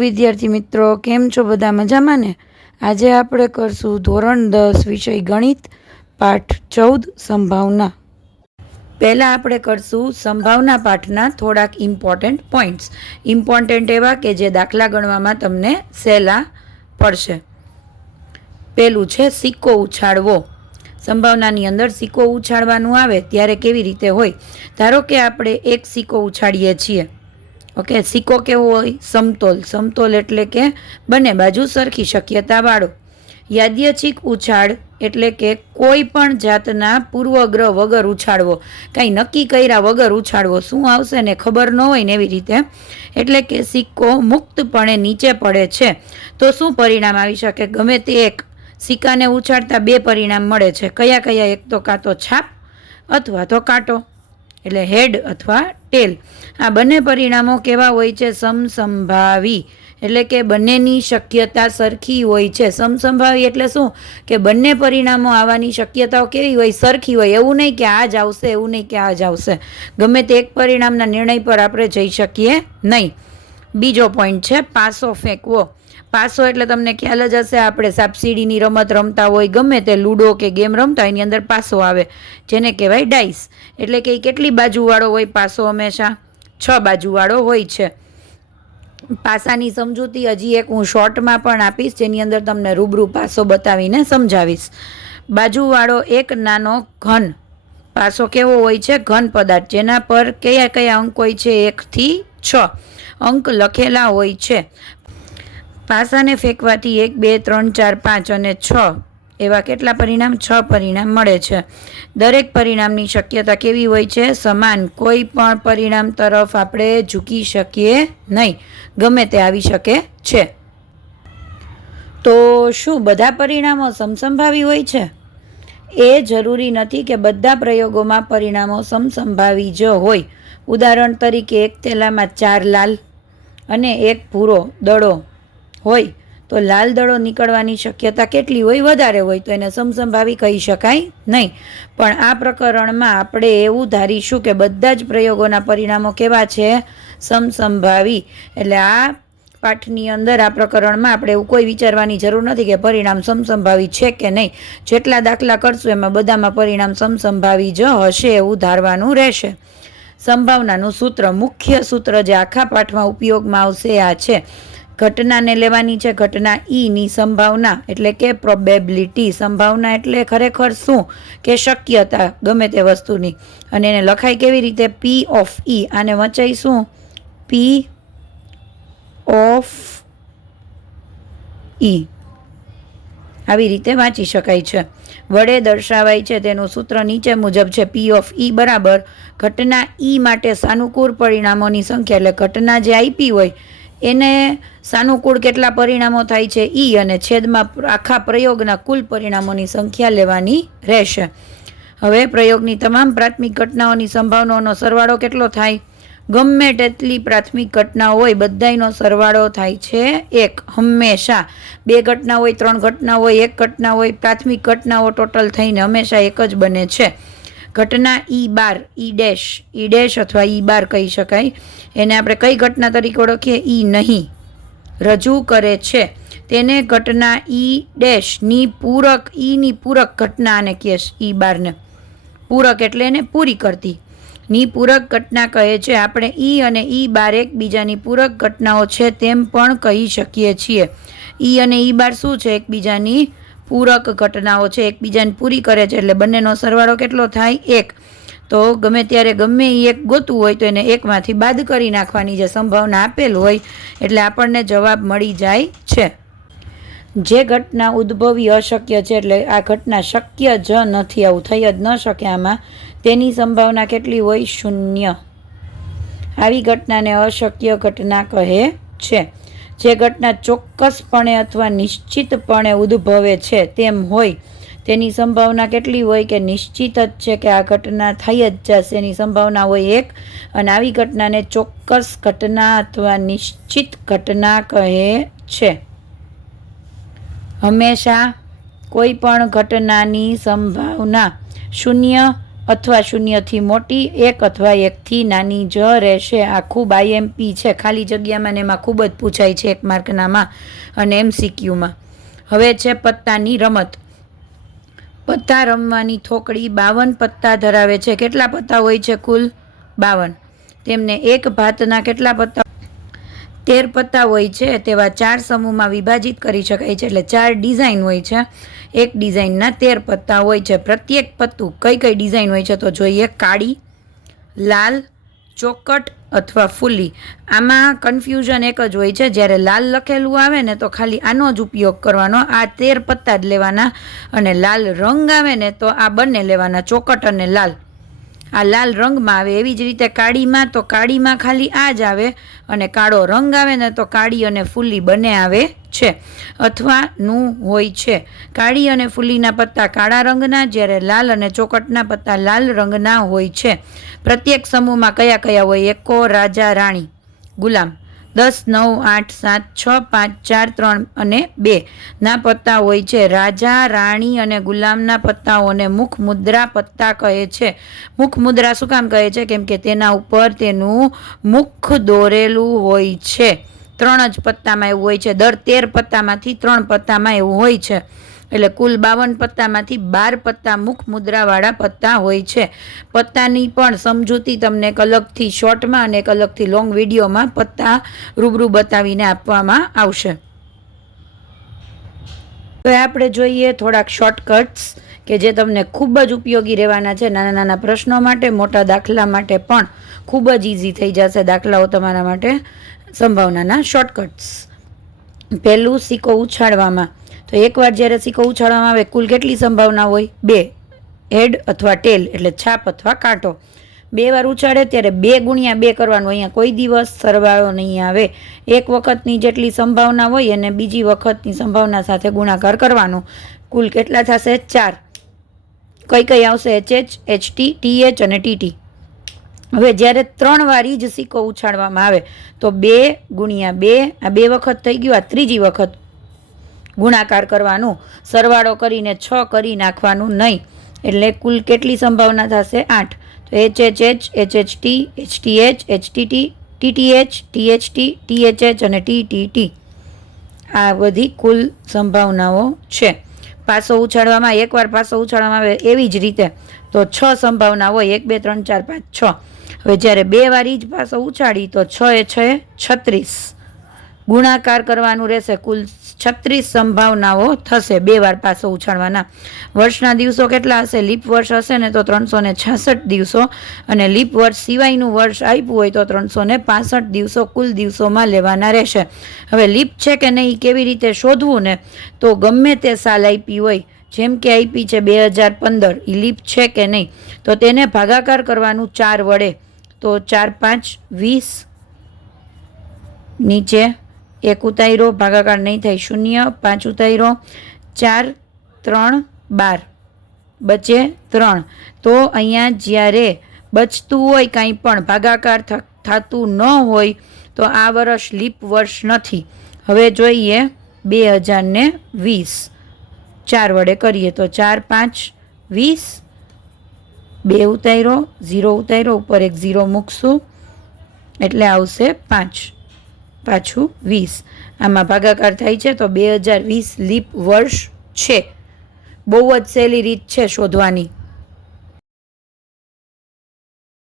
વિદ્યાર્થી મિત્રો, કેમ છો? બધા મજામાં ને? આજે આપણે કરશું ધોરણ 10 વિષય ગણિત પાઠ 14 સંભાવના. પહેલાં આપણે કરશું સંભાવના પાઠના થોડાક ઇમ્પોર્ટન્ટ પોઈન્ટ્સ. ઇમ્પોર્ટન્ટ એવા કે જે દાખલા ગણવામાં તમને સહેલા પડશે. પહેલું છે સિક્કો ઉછાળવો. સંભાવનાની અંદર સિક્કો ઉછાળવાનું આવે ત્યારે કેવી રીતે હોય? ધારો કે આપણે એક સિક્કો ઉછાળીએ છીએ. ઓકે, સિક્કો કેવો હોય? સમતોલ. સમતોલ એટલે કે બંને બાજુ સરખી શક્યતાવાળો. યાદચ્છિક ઉછાળ એટલે કે કોઈ પણ જાતના પૂર્વગ્રહ વગર ઉછાળવો, કાંઈ નક્કી કર્યા વગર ઉછાળવો. શું આવશે ને ખબર ન હોય ને એવી રીતે. એટલે કે સિક્કો મુક્તપણે નીચે પડે છે તો શું પરિણામ આવી શકે? ગમે તે એક સિક્કાને ઉછાળતા બે પરિણામ મળે છે. કયા કયા? એક તો કાં તો છાપ અથવા તો કાંટો, એટલે હેડ અથવા ટેલ. આ બંને પરિણામો કેવા હોય છે? સમસંભાવી, એટલે કે બંનેની શક્યતા સરખી હોય છે. સમસંભાવી એટલે શું? કે બંને પરિણામો આવવાની શક્યતાઓ કેવી હોય? સરખી હોય. એવું નહીં કે આ જ આવશે, એવું નહીં કે આ જ આવશે. ગમે તે એક પરિણામના નિર્ણય પર આપણે જઈ શકીએ નહીં. બીજો પોઈન્ટ છે પાસો ફેંકવો. પાસો એટલે તમને ખ્યાલ જ હશે, આપણે સાપસીડીની રમત રમતા હોય, ગમે તે લૂડો કે ગેમ રમતા હોય, એની અંદર પાસો આવે, જેને કહેવાય ડાઈસ. એટલે કે એ કેટલી બાજુવાળો હોય? પાસો હંમેશા 6 બાજુવાળો હોય છે. પાસાની સમજૂતી હજી એક હું શોર્ટમાં પણ આપીશ, જેની અંદર તમને રૂબરૂ પાસો બતાવીને સમજાવીશ. બાજુવાળો એક નાનો ઘન. પાસો કેવો હોય છે? ઘન પદાર્થ, જેના પર કયા કયા અંક હોય છે? 1 થી 6 અંક લખેલા હોય છે. પાસાને ફેંકવાથી 1, 2, 3, 4, 5 અને 6 એવા કેટલા પરિણામ? 6 પરિણામ મળે છે. દરેક પરિણામની શક્યતા કેવી હોય છે? સમાન. કોઈ પણ પરિણામ તરફ આપણે ઝૂકી શકીએ નહીં, ગમે તે આવી શકે છે. તો શું બધા પરિણામો સમસંભાવી હોય છે? એ જરૂરી નથી કે બધા પ્રયોગોમાં પરિણામો સમસંભાવી જ હોય. ઉદાહરણ તરીકે, એક થેલામાં 4 લાલ અને 1 ભૂરો દડો હોય તો લાલ દડો નીકળવાની શક્યતા કેટલી હોય? વધારે હોય, તો એને સમસંભાવી કહી શકાય નહીં. પણ આ પ્રકરણમાં આપણે એવું ધારીશું કે બધા જ પ્રયોગોના પરિણામો કેવા છે? સમસંભાવી. એટલે આ પાઠની અંદર આ પ્રકરણમાં આપણે એવું કોઈ વિચારવાની જરૂર નથી કે પરિણામ સમસંભાવી છે કે નહીં. જેટલા દાખલા કરશું એમાં બધામાં પરિણામ સમસંભાવી જ હશે એવું ધારવાનું રહેશે. સંભાવનાનું સૂત્ર, મુખ્ય સૂત્ર જે આખા પાઠમાં ઉપયોગમાં આવશે આ છે. ઘટનાને લેવાની છે, ઘટના ઈની સંભાવના એટલે કે પ્રોબેબિલિટી. સંભાવના એટલે ખરેખર શું? કે શક્યતા ગમે તે વસ્તુની. અને એને લખાય કેવી રીતે? પી ઓફ ઈ. આને વચાય શું? પી ઓફ ઈ. આવી રીતે વાંચી શકાય છે, વડે દર્શાવાય છે. તેનું સૂત્ર નીચે મુજબ છે. પી ઓફ ઈ બરાબર ઘટના ઈ માટે સાનુકૂળ પરિણામોની સંખ્યા, એટલે ઘટના જે આપી હોય એને સાનુકૂળ કેટલા પરિણામો થાય છે? ઈ, અને છેદમાં આખા પ્રયોગના કુલ પરિણામોની સંખ્યા લેવાની રહેશે. હવે પ્રયોગની તમામ પ્રાથમિક ઘટનાઓની સંભાવનાઓનો સરવાળો કેટલો થાય? ગમે તેટલી પ્રાથમિક ઘટનાઓ હોય બધાનો સરવાળો થાય છે 1. હંમેશા 2 ઘટના હોય, 3 ઘટના હોય, 1 ઘટના હોય, પ્રાથમિક ઘટનાઓ ટોટલ થઈને હંમેશા 1 જ બને છે. ઘટના ઈ બાર, ઈ ડેશ અથવા ઈ બાર કહી શકાય. એને આપણે કઈ ઘટના તરીકે ઓળખીએ? ઈ નહીં રજૂ કરે છે તેને ઘટના ઈ ડેશની પૂરક, ઈની પૂરક ઘટના આને કહે છે. ઈ બારને પૂરક એટલે એને પૂરી કરતી ની પૂરક ઘટના કહે છે. આપણે ઈ અને ઈ બાર એકબીજાની પૂરક ઘટનાઓ છે તેમ પણ કહી શકીએ છીએ. ઈ અને ઈ બાર શું છે? એકબીજાની પૂરક ઘટનાઓ છે, એકબીજાને પૂરી કરે છે. એટલે બંનેનો સરવાળો કેટલો થાય? 1. તો ગમે ત્યારે ગમે એ એક ગોતવું હોય તો એને 1માંથી બાદ કરી નાખવાની, જે સંભાવના આપેલ હોય, એટલે આપણને જવાબ મળી જાય છે. જે ઘટના ઉદ્ભવી અશક્ય છે, એટલે આ ઘટના શક્ય જ નથી, આવું થઈ જ ન શકે આમાં, તેની સંભાવના કેટલી હોય? 0. આવી ઘટનાને અશક્ય ઘટના કહે છે. જે ઘટના ચોક્કસપણે અથવા નિશ્ચિતપણે ઉદ્ભવે છે તેમ હોય તેની સંભાવના કેટલી હોય? કે નિશ્ચિત જ છે કે આ ઘટના થઈ જ જશે, એની સંભાવના હોય 1. અને આવી ઘટનાને ચોક્કસ ઘટના અથવા નિશ્ચિત ઘટના કહે છે. હંમેશા કોઈ પણ ઘટનાની સંભાવના 0 અથવા 0થી મોટી, 1 અથવા 1થી નાની જ રહેશે. આ ખૂબ IMP છે, ખાલી જગ્યામાં ને એમાં ખૂબ જ પૂછાય છે 1 માર્કનામાં અને MCQમાં. હવે છે પત્તાની રમત. પત્તા રમવાની થોકડી 52 પત્તા ધરાવે છે. કેટલા પત્તા હોય છે? કુલ 52. તેમને એક ભાતના કેટલા પત્તા? 13 પત્તા હોય છે. તેવા 4 સમૂહમાં વિભાજિત કરી શકાય છે. એટલે 4 ડિઝાઇન હોય છે. એક ડિઝાઇનના 13 પત્તા હોય છે. પ્રત્યેક પત્તું કઈ કઈ ડિઝાઇન હોય છે તો જોઈએ. કાળી, લાલ, ચોકટ અથવા ફૂલી. આમાં કન્ફ્યુઝન એક જ હોય છે, જ્યારે લાલ લખેલું આવે ને તો ખાલી આનો જ ઉપયોગ કરવાનો, આ 13 પત્તા જ લેવાના, અને લાલ રંગ આવે ને તો આ બંને લેવાના, ચોકટ અને લાલ. આ લાલ રંગમાં આવે. એવી જ રીતે કાળીમાં તો કાળીમાં ખાલી આ જ આવે, અને કાળો રંગ આવે ને તો કાળી અને ફૂલી બંને આવે છે. અથવા નું હોય છે. કાળી અને ફૂલીના પત્તા કાળા રંગના, જ્યારે લાલ અને ચોકટના પત્તા લાલ રંગના હોય છે. પ્રત્યેક સમૂહમાં કયા કયા હોય? એકો, રાજા, રાણી, ગુલામ. 10, 9, 8, 7, 6, 5, 4, 3 અને 2 ના પત્તા હોય છે. રાજા, રાણી અને ગુલામના પત્તાઓને મુખ મુદ્રા પત્તા કહે છે. મુખ મુદ્રા શું કામ કહે છે? કેમ કે તેના ઉપર તેનું મુખ દોરેલું હોય છે. 3 જ પત્તામાં એવું હોય છે. દર 13 પત્તામાંથી 3 પત્તામાં એવું હોય છે. એટલે કુલ 52 પત્તામાંથી 12 પત્તા મુખ મુદ્રાવાળા પત્તા હોય છે. પત્તાની પણ સમજૂતી તમને એક અલગથી શોર્ટમાં અને એક અલગથી લોંગ વિડીયોમાં પત્તા રૂબરૂ બતાવીને આપવામાં આવશે. હવે આપણે જોઈએ થોડાક શોર્ટકટ્સ કે જે તમને ખૂબ જ ઉપયોગી રહેવાના છે. નાના નાના પ્રશ્નો માટે, મોટા દાખલા માટે પણ ખૂબ જ ઇઝી થઈ જશે દાખલાઓ તમારા માટે. સંભાવનાના શોર્ટકટ્સ. પહેલું, સિક્કો ઉછાળવામાં. તો એકવાર જ્યારે સિક્કો ઉછાળવામાં આવે કુલ કેટલી સંભાવના હોય? 2. હેડ અથવા ટેલ એટલે છાપ અથવા કાંટો. 2 વાર ઉછાળે ત્યારે 2 ગુણ્યા 2 કરવાનું. અહીંયા કોઈ દિવસ સરવાળો નહીં આવે. એક વખતની જેટલી સંભાવના હોય અને બીજી વખતની સંભાવના સાથે ગુણાકાર કરવાનો. કુલ કેટલા થશે? 4. કઈ કઈ આવશે? HH, HT, TH અને TT. હવે જ્યારે 3 વાર જ સિક્કો ઉછાળવામાં આવે તો 2 ગુણ્યા 2, આ 2 વખત થઈ ગયું, આ ત્રીજી વખત ગુણાકાર કરવાનું. સરવાળો કરીને 6 કરી નાખવાનું નહીં. એટલે કુલ કેટલી સંભાવના થશે? 8. તો HHH, HHT, HTH, HTT, TTH, THT, THH અને TTT. આ બધી કુલ સંભાવનાઓ છે. પાસો ઉછાળવામાં, એકવાર પાસો ઉછાળવામાં આવે એવી જ રીતે તો 6 સંભાવના હોય. 1, 2, 3, 4, 5, 6. હવે જ્યારે 2 વાર જ પાસો ઉછાળી તો 6 એ 6 36. ગુણાકાર કરવાનું રહેશે. કુલ 36 સંભાવનાઓ થશે 2 વાર પાસો ઉછાળવાના. વર્ષના દિવસો કેટલા હશે? લીપ વર્ષ હશે ને તો 366 દિવસો, અને લીપ વર્ષ સિવાયનું વર્ષ આપ્યું હોય તો 365 દિવસો કુલ દિવસોમાં લેવાના રહેશે. હવે લીપ છે કે નહીં કેવી રીતે શોધવું ને? તો ગમે તે સાલ આપી હોય, જેમ કે આપી છે 2015, એ લીપ છે કે નહીં તો તેને ભાગાકાર કરવાનું 4 વડે. તો 4, 5, 20. નીચે 1 ઉતાર્યો, ભાગાકાર નહીં થાય, 0. 5 ઉતાર્યો, 4, 3, 12, બચે 3. તો અહીંયા જ્યારે બચતું હોય કાંઈ પણ ભાગાકાર થતું ન હોય તો આ વર્ષ લીપ વર્ષ નથી. હવે જોઈએ 2020. 4 વડે કરીએ તો 4, 5, 20. 2 ઉતાર્યો, 0 ઉતાર્યો, ઉપર એક 0 મૂકશું એટલે આવશે 5, પાછું 20. આમાં ભાગાકાર થાય છે તો 2020 લીપ વર્ષ છે. બહુ જ સહેલી રીત છે શોધવાની.